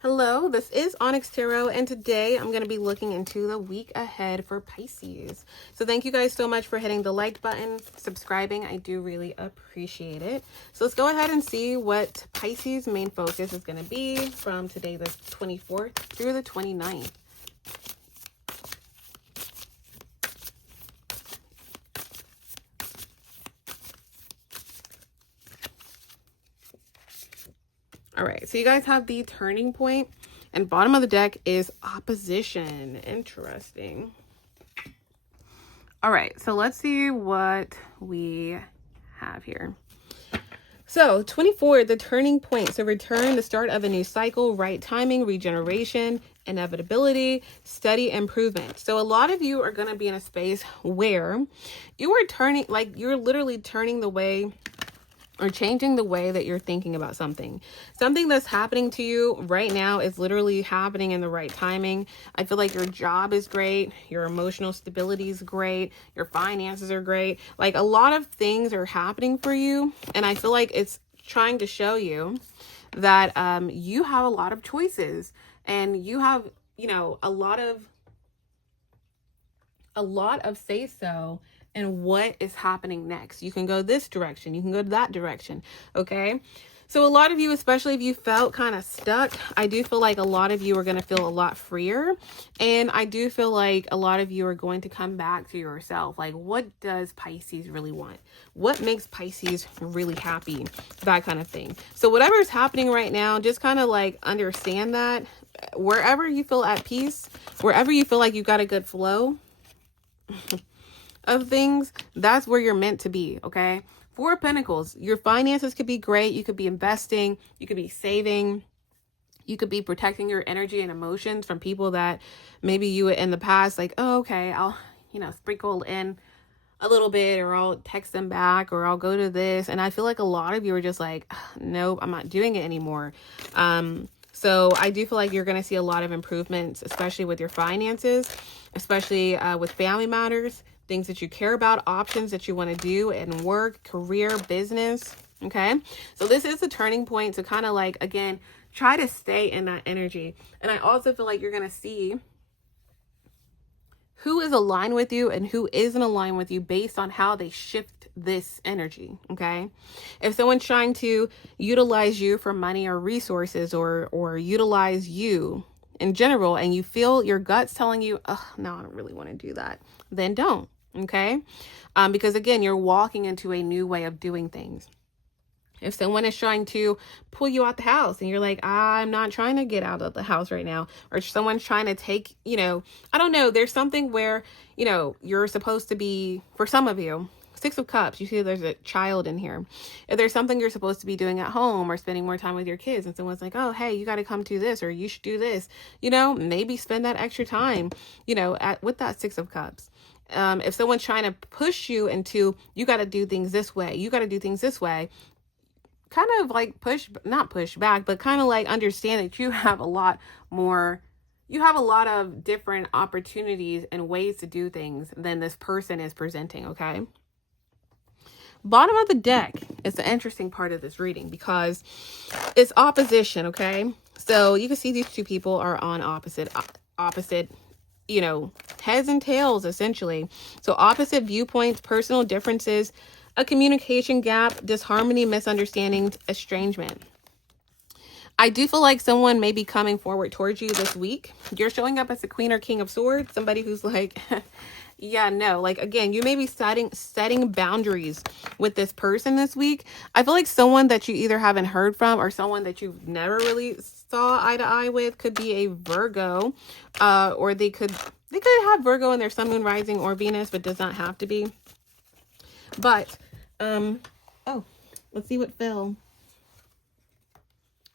Hello, this is Onyx Tarot, and today I'm going to be looking into the week ahead for Pisces. So thank you guys so much for hitting the like button, subscribing. I do really appreciate it. So let's go ahead and see what Pisces' main focus is going to be from today, the 24th through the 29th. All right, so you guys have the turning point, and bottom of the deck is opposition. Interesting. All right, so let's see what we have here. So 24, the turning point. So return, the start of a new cycle, right timing, regeneration, inevitability, steady improvement. So a lot of you are going to be in a space where you are turning, like you're literally turning the way or changing the way that you're thinking about something. Something that's happening to you right now is literally happening in the right timing. I feel like your job is great. Your emotional stability is great. Your finances are great. Like a lot of things are happening for you. And I feel like it's trying to show you that you have a lot of choices and you have, you know, a lot of say so and what is happening next. You can go this direction, you can go that direction. Okay, so a lot of you, especially if you felt kind of stuck, I do feel like a lot of you are going to feel a lot freer, and I do feel like a lot of you are going to come back to yourself. Like, what does Pisces really want? What makes Pisces really happy? That kind of thing. So whatever is happening right now, just kind of like understand that wherever you feel at peace, wherever you feel like you got a good flow of things, that's where you're meant to be. Okay, Four of Pentacles, your finances could be great. You could be investing, you could be saving, you could be protecting your energy and emotions from people that maybe you in the past, like, oh, okay, I'll, you know, sprinkle in a little bit, or I'll text them back, or I'll go to this. And I feel like a lot of you are just like, nope, I'm not doing it anymore. So I do feel like you're going to see a lot of improvements, especially with your finances, especially with family matters, things that you care about, options that you want to do in work, career, business. Okay, so this is a turning point to kind of like, again, try to stay in that energy. And I also feel like you're going to see who is aligned with you and who isn't aligned with you based on how they shift this energy. Okay, if someone's trying to utilize you for money or resources, or utilize you in general, and you feel your guts telling you, oh no, I don't really want to do that, then don't. Okay, because again, you're walking into a new way of doing things. If someone is trying to pull you out the house and you're like, I'm not trying to get out of the house right now, or someone's trying to take, you know, I don't know, there's something where, you know, you're supposed to be, for some of you, Six of Cups, you see there's a child in here. If there's something you're supposed to be doing at home or spending more time with your kids, and someone's like, oh, hey, you got to come to this, or you should do this, you know, maybe spend that extra time, you know, with that Six of Cups. If someone's trying to push you into, you got to do things this way, you got to do things this way, kind of like not push back, but kind of like understand that you have a lot of different opportunities and ways to do things than this person is presenting. Okay, bottom of the deck is the interesting part of this reading because it's opposition. Okay, so you can see these two people are on opposite, you know, heads and tails essentially. So opposite viewpoints, personal differences, a communication gap, disharmony, misunderstandings, estrangement. I do feel like someone may be coming forward towards you this week. You're showing up as a Queen or King of Swords, somebody who's like, yeah, no, like, again, you may be setting boundaries with this person this week. I feel like someone that you either haven't heard from or someone that you've never really saw eye to eye with could be a Virgo, or they could have Virgo in their sun, moon, rising, or Venus, but does not have to be. But oh, let's see what fell.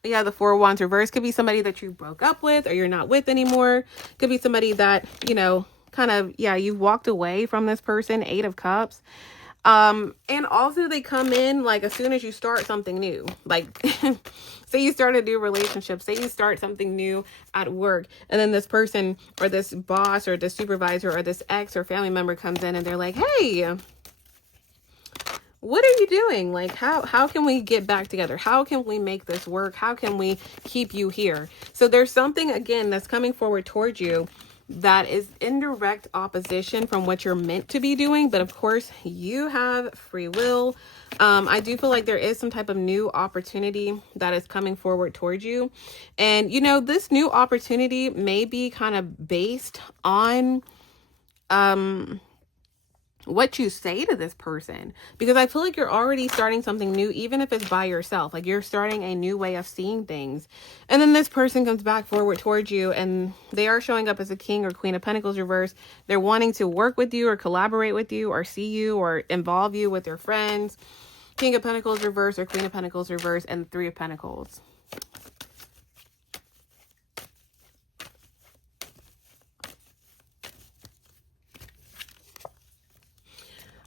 Yeah, the Four of Wands reverse could be somebody that you broke up with or you're not with anymore. Could be somebody that, you know, kind of, yeah, you've walked away from this person. Eight of Cups. And also they come in like as soon as you start something new, like say you start a new relationship, say you start something new at work, and then this person or this boss or this supervisor or this ex or family member comes in and they're like, hey, what are you doing? Like, how can we get back together? How can we make this work? How can we keep you here? So there's something, again, that's coming forward towards you that is in direct opposition from what you're meant to be doing. But of course, you have free will. I do feel like there is some type of new opportunity that is coming forward towards you. And, you know, this new opportunity may be kind of based on what you say to this person, because I feel like you're already starting something new, even if it's by yourself. Like, you're starting a new way of seeing things, and then this person comes back forward towards you, and they are showing up as a King or Queen of Pentacles reverse. They're wanting to work with you or collaborate with you or see you or involve you with their friends. King of Pentacles reverse or Queen of Pentacles reverse, and Three of Pentacles.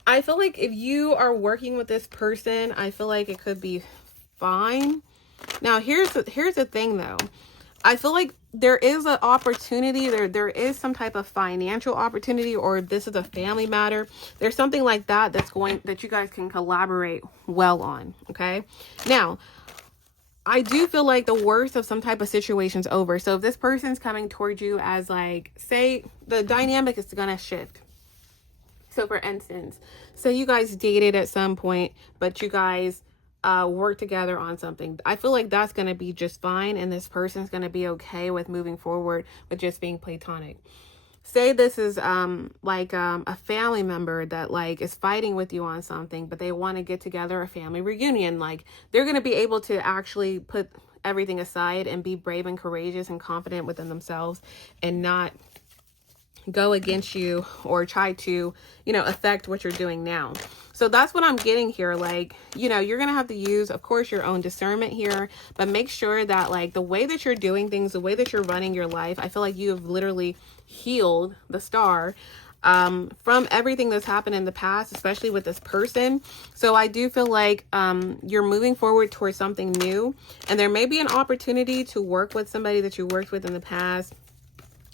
I feel like if you are working with this person, I feel like it could be fine. Now, here's the thing, though. I feel like there is an opportunity. There is some type of financial opportunity, or this is a family matter. There's something like that that you guys can collaborate well on. Okay. Now, I do feel like the worst of some type of situation's over. So if this person's coming towards you as, like, say the dynamic is going to shift. So for instance, say you guys dated at some point, but you guys work together on something. I feel like that's going to be just fine, and this person's going to be okay with moving forward with just being platonic. Say this is a family member that, like, is fighting with you on something, but they want to get together, a family reunion. Like, they're going to be able to actually put everything aside and be brave and courageous and confident within themselves, and not go against you or try to, you know, affect what you're doing now. So that's what I'm getting here. Like, you know, you're going to have to use, of course, your own discernment here, but make sure that, like, the way that you're doing things, the way that you're running your life, I feel like you have literally healed the star from everything that's happened in the past, especially with this person. So I do feel like you're moving forward towards something new, and there may be an opportunity to work with somebody that you worked with in the past,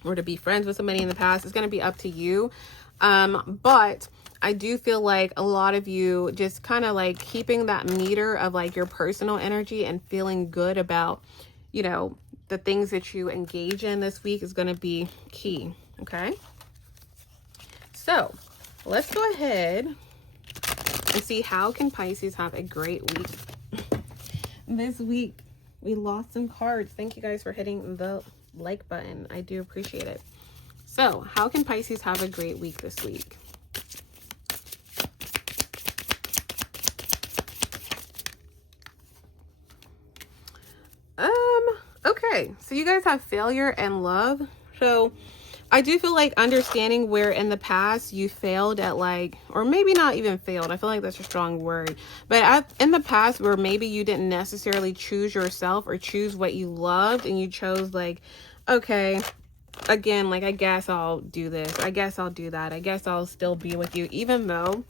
or to be friends with somebody in the past. It's going to be up to you. But I do feel like a lot of you just kind of like keeping that meter of, like, your personal energy and feeling good about, you know, the things that you engage in this week is going to be key. Okay. So let's go ahead and see, how can Pisces have a great week this week? We lost some cards. Thank you guys for hitting the like button. I do appreciate it. So how can Pisces have a great week this week? Okay, so you guys have failure and love. So I do feel like understanding where in the past you failed at, like, or maybe not even failed, I feel like that's a strong word, but in the past where maybe you didn't necessarily choose yourself or choose what you loved, and you chose, like, okay, again, like, I guess I'll do this, I guess I'll do that, I guess I'll still be with you, even though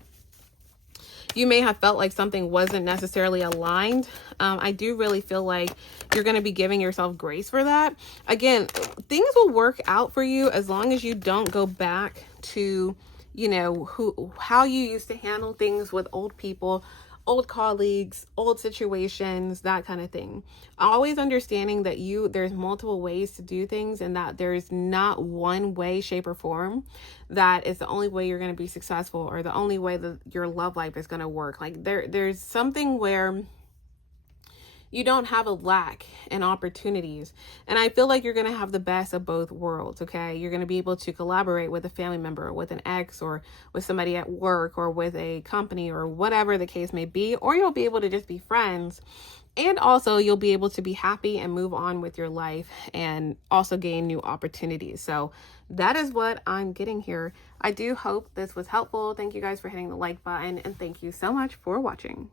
you may have felt like something wasn't necessarily aligned. I do really feel like you're going to be giving yourself grace for that. Again, things will work out for you as long as you don't go back to, you know, how you used to handle things with old people, old colleagues, old situations, that kind of thing. Always understanding that there's multiple ways to do things, and that there's not one way, shape, or form that is the only way you're going to be successful, or the only way that your love life is going to work. Like, there's something where you don't have a lack in opportunities. And I feel like you're going to have the best of both worlds, okay? You're going to be able to collaborate with a family member, or with an ex, or with somebody at work, or with a company, or whatever the case may be. Or you'll be able to just be friends. And also you'll be able to be happy and move on with your life, and also gain new opportunities. So that is what I'm getting here. I do hope this was helpful. Thank you guys for hitting the like button, and thank you so much for watching.